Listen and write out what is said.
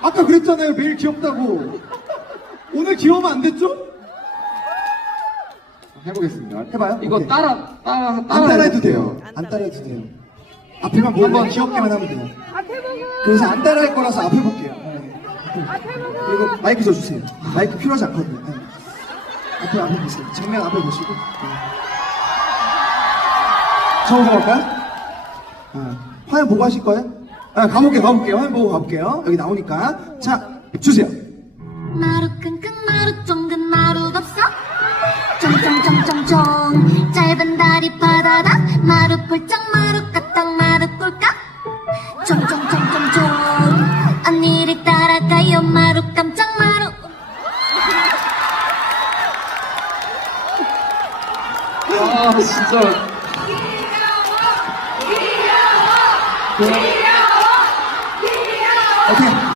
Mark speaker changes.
Speaker 1: 아까 그랬잖아요. 매일 귀엽다고. 오늘 귀여우면 안 됐죠? 해보겠습니다. 해봐요.
Speaker 2: 이거
Speaker 1: 오케이.
Speaker 2: 따라
Speaker 1: 안 따라해도 돼요. 안 따라해도 돼요. 앞에만 보면 귀엽게만 하면 돼요. 그래서 안 따라할 거라서 앞에 볼게요. 네. 그리고 마이크 줘주세요. 마이크 필요하지 않거든요. 네. 앞에 보세요. 정면 앞에 보시고. 네. 처음 가볼까요? 화면 보고 하실 거예요? 가볼게요. 화면 보고 가볼게요. 여기 나오니까. 자, 주세요.
Speaker 3: 마루 끙끙 마루 쫑근 마루 없어 쫑쫑쫑쫑쫑 짧은 다리 바다다 마루 폴짝 마루 까딱 마루 꼴깍 쫑쫑쫑쫑쫑 언니를 따라가요 마루 깜짝 마루
Speaker 2: 아 진짜.